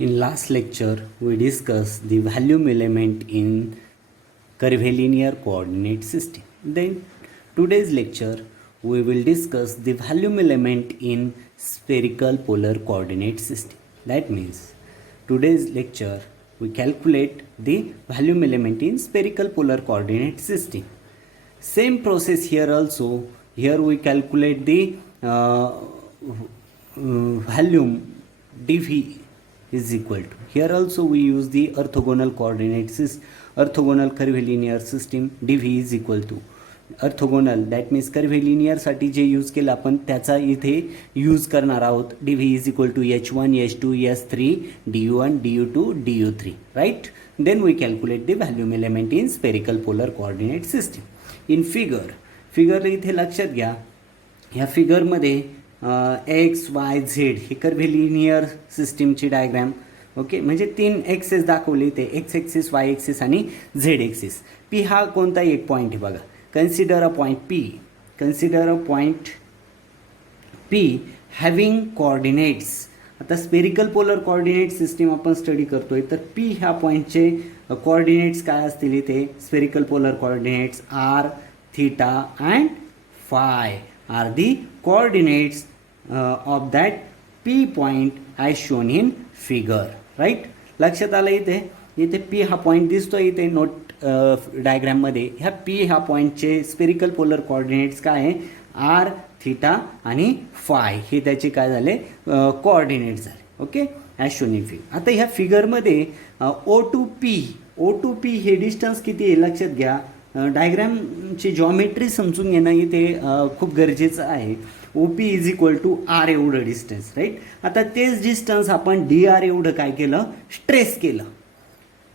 In last lecture, we discussed the volume element in curvilinear coordinate system. Then today's lecture, we will discuss the volume element in spherical polar coordinate system. That means today's lecture, we calculate the volume element in spherical polar coordinate system. Same process here also. Here we calculate the volume dv is equal to, here also we use the orthogonal coordinate system, orthogonal curvilinear system. dv is equal to orthogonal, that means curvilinear साठी जे use केलं आपण त्याचा इथे use करणार आहोत. dv is equal to h1 h2 h3 du1 du2 du3, right? Then we calculate the volume element in spherical polar coordinate system. in figure इथे लक्षात घ्या. ह्या फिगरमध्ये एक्स वाय झेड ही कर्व्हिलिनियर सिस्टीमची डायग्रॅम. ओके, म्हणजे 3 एक्सेस दाखवले इथे, एक्स एक्सिस, वाय एक्सिस आणि झेड एक्सिस. पी हा कोणताही एक पॉईंट आहे बघा. Consider a point p, consider a point p having coordinates. आता स्पेरिकल पोलर कोऑर्डिनेट सिस्टीम आपण स्टडी करतोय, तर पी ह्या पॉईंटचे कोऑर्डिनेट्स काय असतील इथे? Spherical polar coordinates R, theta and five are the coordinates of that P point as shown in figure, right? लक्षात आलं इथे. इथे P हा पॉईंट दिसतोय इथे नोट डायग्राममध्ये. ह्या P ह्या पॉईंटचे स्पेरिकल पोलर कोऑर्डिनेट्स काय आहे? आर, थीटा आणि फाय हे त्याचे काय झाले? कोऑर्डिनेट्स झाले. Okay, as shown in figure. आता ह्या फिगरमध्ये ओ टू पी हे डिस्टन्स किती आहे लक्षात घ्या. डायग्रामची जॉमेट्री समजून घेणं इथे खूप गरजेचं आहे. O p is equal to r एवढं डिस्टन्स, राईट? आता तेच डिस्टन्स आपण डी आर एवढं काय केलं? स्ट्रेस केलं.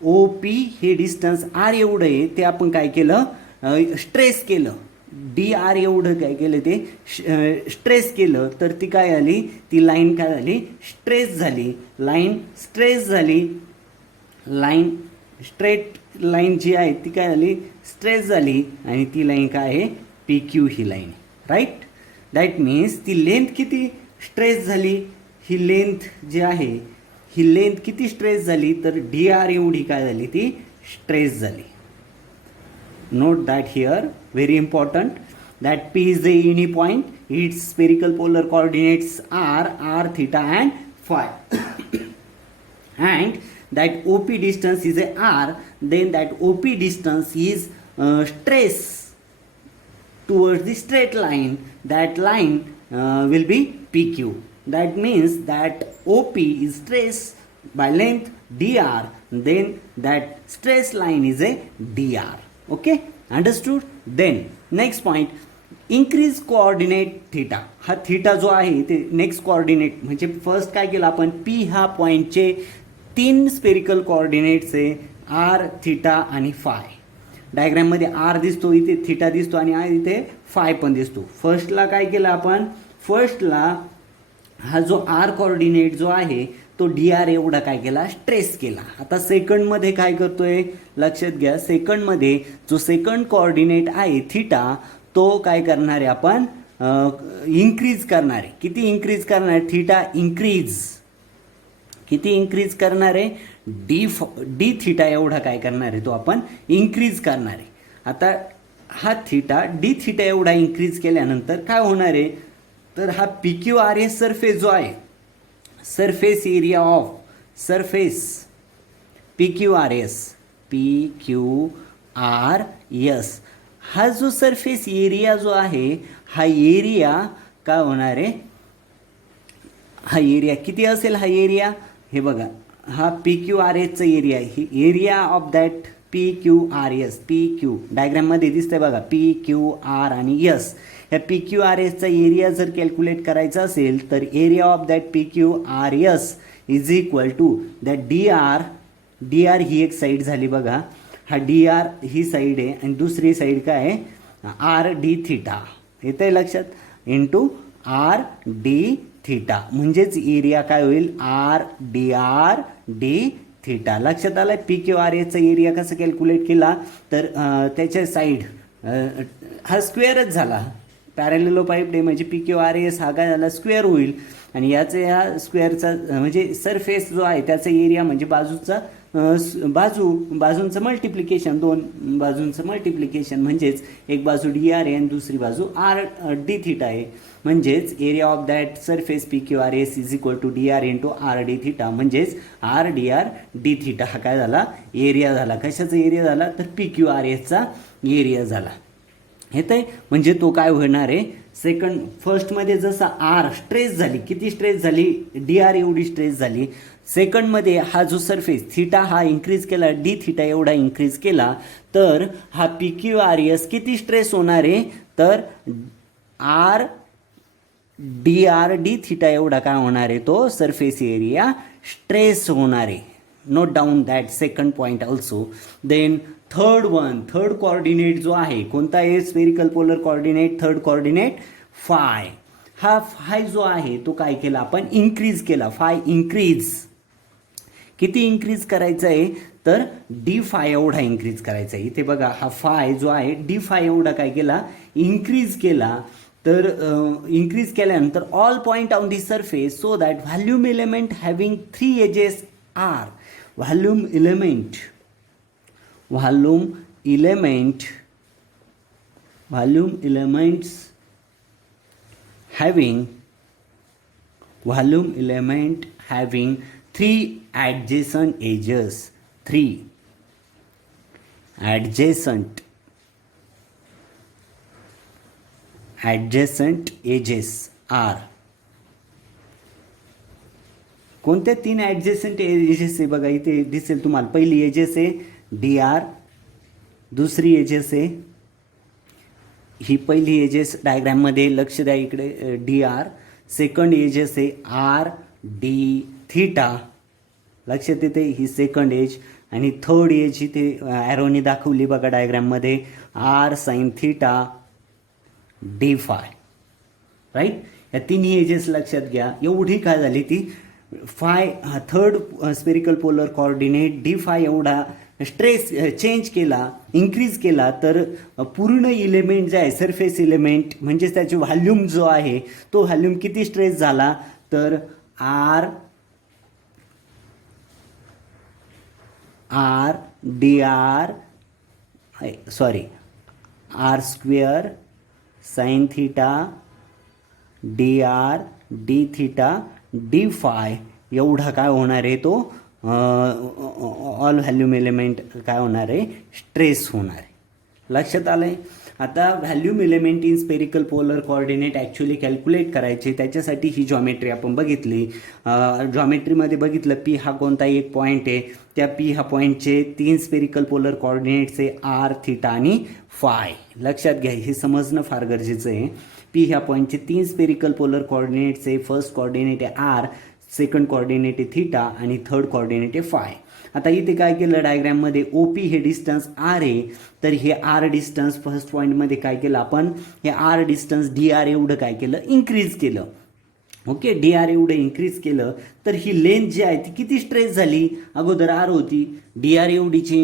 ओ पी हे डिस्टन्स आर एवढं आहे ते आपण काय केलं? स्ट्रेस केलं. डी आर एवढं काय केलं? ते स्ट्रेस केलं. तर ती काय झाली? ती लाईन काय झाली? स्ट्रेस झाली. लाईन स्ट्रेस झाली. लाईन स्ट्रेट लाईन जी आहे ती काय झाली? स्ट्रेस झाली. आणि ती लाईन काय आहे? पी क्यू ही लाईन, राईट? दॅट मीन्स ती लेंथ किती स्ट्रेस झाली? ही लेंथ जी आहे ही लेंथ किती स्ट्रेस झाली? तर डी आर एवढी काय झाली? ती स्ट्रेस झाली. Note that here, very important, that P is the unit point. It's spherical polar coordinates R, theta and phi. and that OP distance is a R, then that OP distance is stress towards the straight line. That line will be PQ. That means that OP is stress by length dr, then that stress line is a dr. Okay, understood? Then next point, increase coordinate theta. हा theta जो आहे ते next coordinate म्हणजे first काय केलं आपण? P ह्या पॉईंटचे 3 स्पेरिकल कोऑर्डिनेट्स आहे, आर, थीटा आणि फाय. डायग्राममध्ये आर दिसतो, इथे थीटा दिसतो आणि इथे फाय पण दिसतो. फर्स्टला काय केलं आपण? फर्स्टला हा जो आर कोऑर्डिनेट जो आहे तो डी आर एवढा काय केला? स्ट्रेस केला. आता सेकंडमध्ये काय करतोय लक्षात घ्या. सेकंडमध्ये जो सेकंड कोऑर्डिनेट आहे थीटा तो काय करणार आहे आपण? इन्क्रीज करणार आहे. किती इन्क्रीज करणार आहे? Theta increase. किती इन्क्रीज करणार आहे? डी थीटा एवढा काय करणार आहे? तो आपण इन्क्रीज करणार आहे. आता हा थीटा डी थीटा एवढा इन्क्रीज केल्यानंतर काय होणार आहे? तर हा P Q R S surface जो आहे, surface area of surface p Q R S, P Q R s, हा जो सरफेस एरिया जो आहे हा एरिया काय होणार आहे? हा एरिया किती असेल? हा एरिया हे बघा, हा पी क्यू आर एसचा एरिया आहे. ही area of that P Q R S, P Q डायग्राममध्ये दिसतंय बघा, पी क्यू आर आणि एस. ह्या पी क्यू आर एसचा एरिया जर कॅल्क्युलेट करायचा असेल तर area of that P Q R S is equal to that D R. D R ही एक साईड झाली बघा, हा डी आर ही साईड आहे आणि दुसरी साईड काय आहे? R D theta. येतंय लक्षात? इंटू आर डी थीटा, म्हणजेच एरिया काय होईल? R D theta. लक्षात आलं? पी क्यू आर एचा एरिया कसं कॅल्क्युलेट केला? तर त्याच्या साईड हा स्क्वेअरच झाला. पॅरेलेलोपाईप डे म्हणजे पी क्यू आर एस हा काय झाला? स्क्वेअर होईल. आणि याचं ह्या स्क्वेअरचा म्हणजे सरफेस जो आहे त्याचा एरिया म्हणजे बाजूचा बाजूंचं मल्टिप्लिकेशन, दोन बाजूंचं मल्टिप्लिकेशन, म्हणजेच एक बाजू डी आर आहे आणि दुसरी बाजू आर डी थिटा आहे. म्हणजेच area of that surface p Q R S is equal to d R into r D theta. म्हणजेच आर डी थिटा हा काय झाला, एरिया झाला. कशाचा एरिया झाला तर पी क्यू आर एसचा एरिया झाला. येत आहे. म्हणजे तो काय होणार आहे, फर्स्टमध्ये जसा आर स्ट्रेस झाली, किती स्ट्रेस झाली, डी आर एवढी स्ट्रेस झाली. सेकंडमध्ये हा जो सरफेस थिटा हा इंक्रीज केला, डी थिटा एवढा इंक्रीज केला, तर हा पी क्यू आर एस किती स्ट्रेस होणार आहे तर आर डी थिटा एवढा काय होणार आहे, तो सरफेस एरिया स्ट्रेस होणार आहे. Note down that second point also. Then third coordinate जो आहे कोणता आहे, spherical polar coordinate, third coordinate phi. हा फाय जो आहे तो काय केला आपण, इन्क्रीज केला. फाय इन्क्रीज किती इन्क्रीज करायचं आहे तर डी फाय एवढा इन्क्रीज करायचा आहे. इथे बघा हा फाय जो आहे डी फाय एवढा काय केला, इन्क्रीज केला. तर इन्क्रीज केल्यानंतर all point on the surface so that volume element having 3 edges r. Volume elements having 3 adjacent edges, 3 adjacent edges are. कोणत्या 3 ॲडजेसंट एजेस आहे बघा, इथे दिसेल तुम्हाला. पहिली एजेस आहे डी आर, दुसरी एजेस आहे ही पहिली एजेस डायग्राममध्ये लक्ष द्या इकडे, डी आर. सेकंड एजेस आहे आर डी थिटा, लक्षात येते, ही सेकंड एज. आणि थर्ड एज इथे ॲरोनी दाखवली बघा डायग्राममध्ये, r sine theta D phi. Right, या तिन्ही एजेस लक्षात घ्या. एवढी काय झाली ती phi, third spherical polar coordinate d phi एवढा स्ट्रेस चेंज केला, इन्क्रीज केला, तर पूर्ण इलेमेंट जे आहे सरफेस इलेमेंट म्हणजेच त्याचे व्हॉल्यूम जो आहे तो व्हॉल्यूम किती स्ट्रेस झाला तर r square sine theta D R D theta D phi एवढा काय होणार आहे, तो ऑल व्हॅल्यूम एलिमेंट काय होणार आहे, स्ट्रेस होणार आहे. लक्षात आलं आहे. आता volume element in spherical polar coordinate actually calculate करायचे, त्याच्यासाठी ही जॉमेट्री आपण बघितली. जॉमेट्रीमध्ये बघितलं पी हा कोणता एक पॉईंट आहे, त्या पी ह्या पॉईंटचे 3 स्पेरिकल पोलर कोऑर्डिनेट्स आहे आर थिटा आणि फाय. लक्षात घ्या, हे समजणं फार गरजेचं आहे. पी ह्या पॉईंटचे 3 स्पेरिकल पोलर कोऑर्डिनेट्स आहे. फर्स्ट कोऑर्डिनेट आहे आर, सेकंड कोऑर्डिनेट आहे थिटा आणि थर्ड कोऑर्डिनेट आहे फाय. आता इथे काय केलं डायग्राममध्ये, ओ पी हे डिस्टन्स आर आहे, तर हे आर डिस्टन्स फर्स्ट पॉईंटमध्ये काय केलं आपण, हे आर डिस्टन्स डी आर एवढं काय केलं, इन्क्रीज केलं. ओके, डी आर एवढं इन्क्रीज केलं, तर ही लेंथ जी आहे ती किती स्ट्रेस झाली, अगोदर आर होती, डी आर एवढीची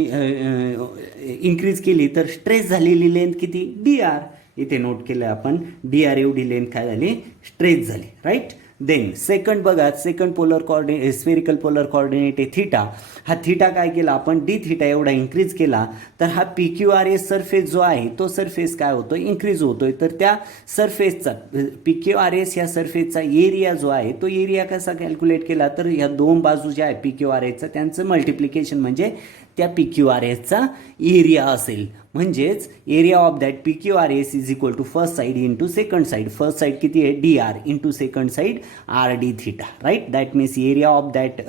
इन्क्रीज केली, तर स्ट्रेस झालेली लेंथ किती, डी आर. इथे नोट केलं आपण, डी आर एवढी लेंथ काय झाली, स्ट्रेच झाली. राईट. देन सेकंड बघा, second polar coordinate spherical polar coordinate आहे थिटा. हा थिटा काय केला आपण, डी थिटा एवढा इन्क्रीज केला, तर हा P Q R S surface जो आहे तो सरफेस काय होतो, इन्क्रीज होतोय. तर त्या सरफेसचा पी क्यू आर एस ह्या सरफेसचा एरिया जो आहे तो एरिया कसा कॅल्क्युलेट केला, तर ह्या दोन बाजू ज्या आहे पी क्यू आर एसचा त्यांचं मल्टिप्लिकेशन म्हणजे त्या पी क्यू आर एसचा एरिया असेल. म्हणजेच area of that P Q R S is equal to first side into second side. First side किती आहे, D R into second side R D theta. Right, that means area of that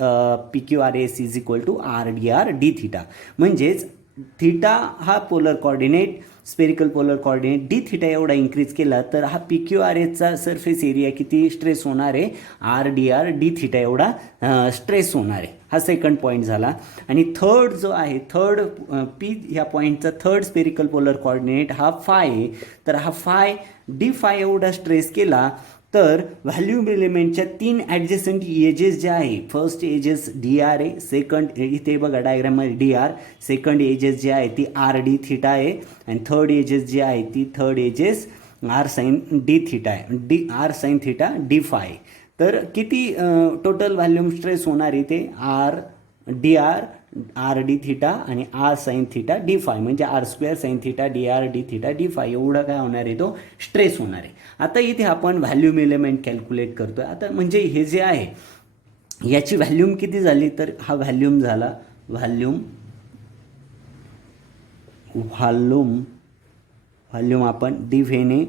P Q R S is equal to R D theta. म्हणजेच theta हा polar coordinate spherical polar coordinate D theta एवढा increase केला, तर हा P Q R एसचा surface area किती stress होणार आहे, r D theta एवढा स्ट्रेस होणार आहे. हा सेकंड पॉईंट झाला. आणि थर्ड जो आहे, थर्ड पी ह्या पॉईंटचा थर्ड स्पेरिकल पोलर कोऑर्डिनेट हा फाय आहे, तर हा फाय डी फाय एवढा स्ट्रेस केला, तर व्हॅल्यूम एलिमेंटच्या 3 ॲडजेसंट एजेस ज्या आहे, फर्स्ट एजेस डी आर आहे, सेकंड इथे बघा डायग्राममध्ये डी आर, सेकंड एजेस जी आहे ती आर डी थिटा आहे, आणि थर्ड एजेस जी आहे ती third edges R sine D theta आहे, R sine theta D phi. तर किती टोटल व्हॉल्यूम स्ट्रेस होणार इथे R D R D theta आणि R sine theta D phi, म्हणजे R square sine theta D R D theta D phi एवढा काय होणार आहे, तो स्ट्रेस होणार आहे. आता इथे आपण व्हॅल्यूम एलिमेंट कॅल्क्युलेट करतोय. आता म्हणजे हे जे आहे याची व्हॅल्यूम किती झाली, तर हा व्हॅल्यूम झाला व्हॉल्यूम आपण डी व्हेने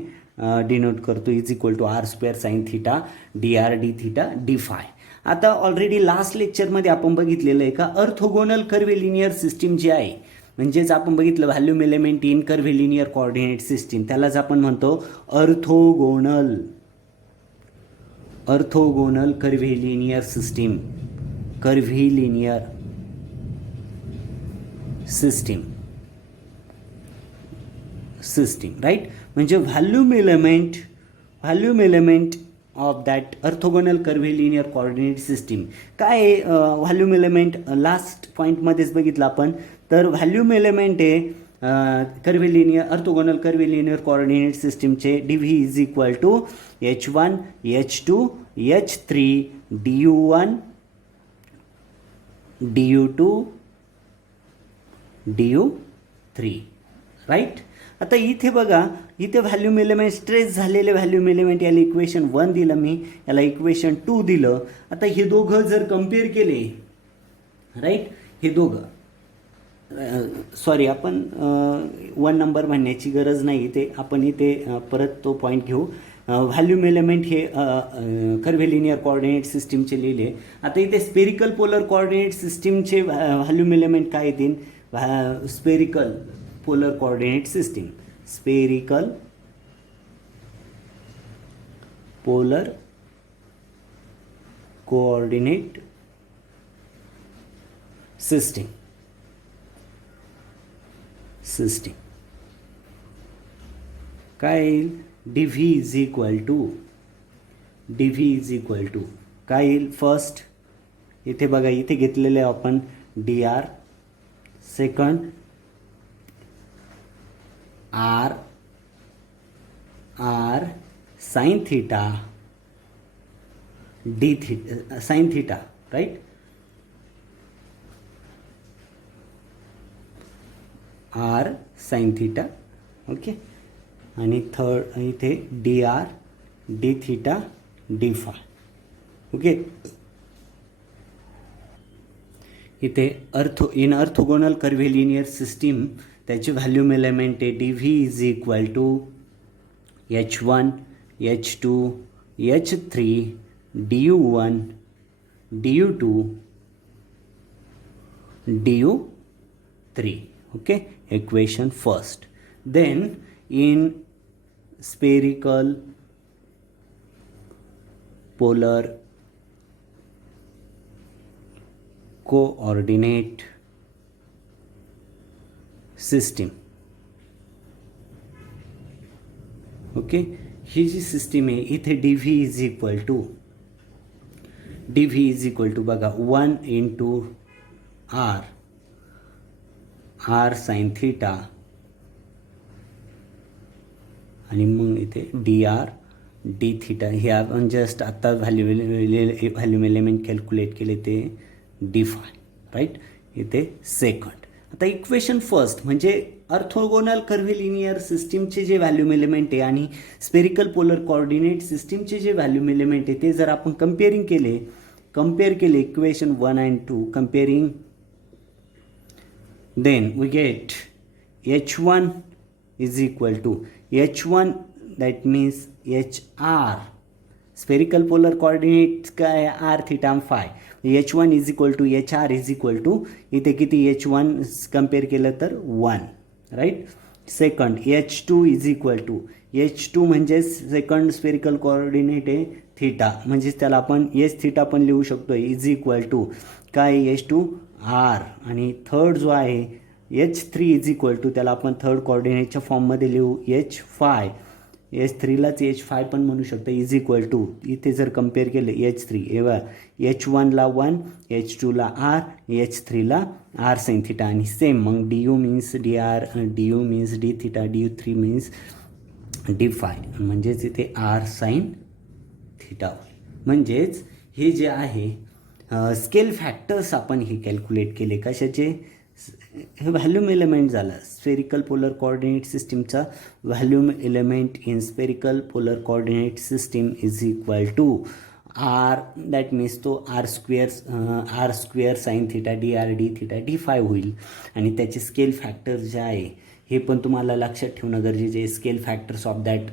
डिनोट करतो is equal to R square sine theta D R D theta D phi. आता ऑलरेडी लास्ट लेक्चरमध्ये आपण बघितलेलं आहे का ऑर्थोगोनल कर्व्हेलिनियर सिस्टीम जी आहे, म्हणजेच आपण बघितलं volume element in curvilinear coordinate system, त्यालाच आपण म्हणतो orthogonal curvilinear system, system right. म्हणजे volume element of that orthogonal curvilinear coordinate system. काय व्हॅल्यूम एलिमेंट लास्ट पॉईंटमध्येच बघितलं आपण. तर व्हॅल्यूम एलिमेंट आहे ऑर्थोगोनल कर्व्हेलिनियर कोऑर्डिनेट सिस्टीमचे D V is equal to H1 H2 H3 DU1 DU2 DU3 right. आता इथे बघा, इथे व्हॅल्यूम एलिमेंट स्ट्रेस झालेले व्हॅल्यूम एलिमेंट याला इक्वेशन 1 दिलं मी, याला इक्वेशन 2 दिलं. आता हे दोघं जर कम्पेअर केले राईट, हे दोघं सॉरी आपण 1 नंबर म्हणण्याची गरज नाही इथे, आपण इथे परत तो पॉईंट घेऊ. व्हॅल्यूम एलिमेंट हे कर्व्हेलिनियर कोऑर्डिनेट सिस्टीमचे लिहिले. आता इथे स्पेरिकल पोलर कोऑर्डिनेट सिस्टीमचे व्हॅल्यूम एलिमेंट काय येतील, spherical polar coordinate system, spherical polar coordinate system काय येईल, D V is equal to काय येईल, फर्स्ट इथे बघा, इथे घेतलेले आपण D R, second R sine theta D theta sine theta right, R sine theta okay. आणि थर्ड इथे D R D theta D phi okay. इथे इन ऑर्थोगोनल कर्व्हेलिनियर सिस्टीम त्याचे व्हॅल्यूम एलिमेंट आहे D V is equal to H1 H2 H3 DU1 DU2 DU3 okay, equation first. Then in spherical polar coordinate system okay, ही जी system आहे इथे D V is equal to बघा 1 into R sine theta आणि मग इथे D R D theta. हे आपण जस्ट आता व्हॅल्यूम एलिमेंट कॅल्क्युलेट केले ते डी फाय राईट. इथे सेकंड. आता इक्वेशन फर्स्ट म्हणजे ऑर्थोगोनल कर्व्हेलिनियर सिस्टीमचे जे व्हॅल्यूम एलिमेंट आहे आणि स्पेरिकल पोलर कोऑर्डिनेट सिस्टीमचे जे व्हॅल्यूम एलिमेंट आहे ते जर आपण कंपेअर केले equation 1 and 2 comparing, then we get H1 is equal to H1 that means HR spherical polar coordinate काय R theta phi. H1 is equal to HR is equal to इथे किती H1 compare केलं तर 1 right. Second H2 is equal to H2 म्हणजे second spherical coordinate आहे theta, म्हणजेच त्याला आपण एच थीटा पण लिहू शकतो इज इक्वल टू काय H2 R. आणि थर्ड जो आहे H3 इज इक्वल टू त्याला आपण थर्ड कोऑर्डिनेटच्या फॉर्ममध्ये लिहू H5, H3लाच H5 पण म्हणू शकतो इज इक्वल टू इथे जर कंपेअर केलं H3 एव्हा H1ला 1 H2ला R H3ला R sine theta आणि सेम मग DU means DR DU means D theta DU3 means D five म्हणजेच इथे R साइन थिटा होईल. म्हणजेच हे जे आहे स्केल फॅक्टर्स आपण हे कॅल्क्युलेट केले कशाचे, हे व्हॅल्यूम एलिमेंट झाला स्फेरिकल पोलर कोऑर्डिनेट सिस्टीमचा. Volume element in spherical polar coordinate system is equal to R, that means तो R square sine theta D R D theta D phi होईल. आणि त्याचे स्केल फॅक्टर जे आहे हे पण तुम्हाला लक्षात ठेवणं गरजेचे आहे. Scale factors of that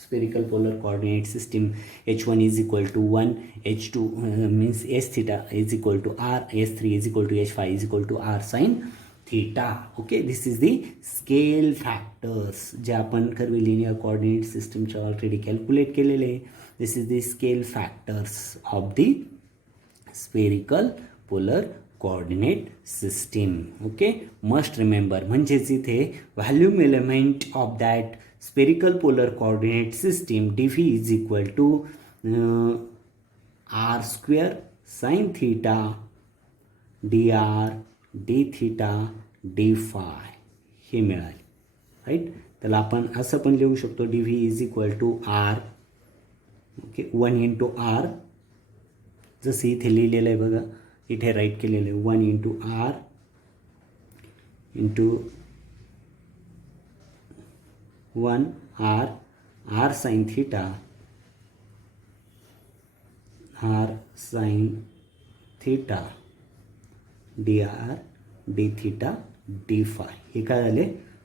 spherical polar coordinate system H1 is equal to 1, H2 means S theta is equal to R, S3 is equal to H5 is equal to R sine theta. Okay, this is the scale factors जे आपण curvilinear coordinate सिस्टमचे already calculate केलेले. This is the scale factors of the spherical polar coordinate system. Okay, must remember. म्हणजेच इथे volume element of that spherical polar coordinate system dv is equal to R square sine theta D R D theta D phi हे मिळाले. Right, त्याला आपण असं पण लिहू शकतो dv is equal to R, okay, 1 into R, जसं इथे लिहिलेलं आहे बघा, इथे राईट केलेलं आहे 1 into R into 1 R R sine theta D R D theta D phi. हे काय झाले,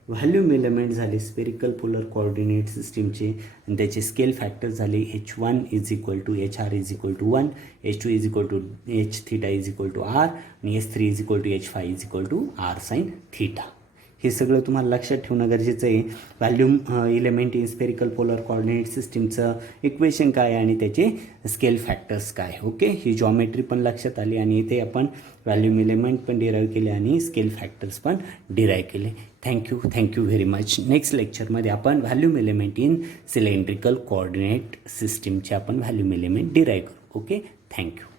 व्हॅल्यूम एलिमेंट झाले स्फेरिकल पोलर कोऑर्डिनेट सिस्टीमचे. आणि त्याचे स्केल फॅक्टर झाले H1 is equal to HR is equal to 1, H2 is equal to H theta is equal to R आणि S3 is equal to H5 is equal to R sine theta. हे सगळं तुम्हाला लक्षात ठेवणं गरजेचं आहे. Volume element in spherical polar coordinate सिस्टीमचं equation काय आहे आणि त्याचे स्केल फॅक्टर्स काय. ओके, ही जॉमेट्री पण लक्षात आली आणि इथे आपण व्हॅल्यूम एलिमेंट पण डिराईव्ह केले आणि स्केल फॅक्टर्स पण डिराईव्ह केले. Thank you very much. नेक्स्ट लेक्चरमध्ये आपण volume element in cylindrical coordinate सिस्टीमचे आपण व्हॅल्यूम एलिमेंट डिराईव्ह करू. Okay, thank you.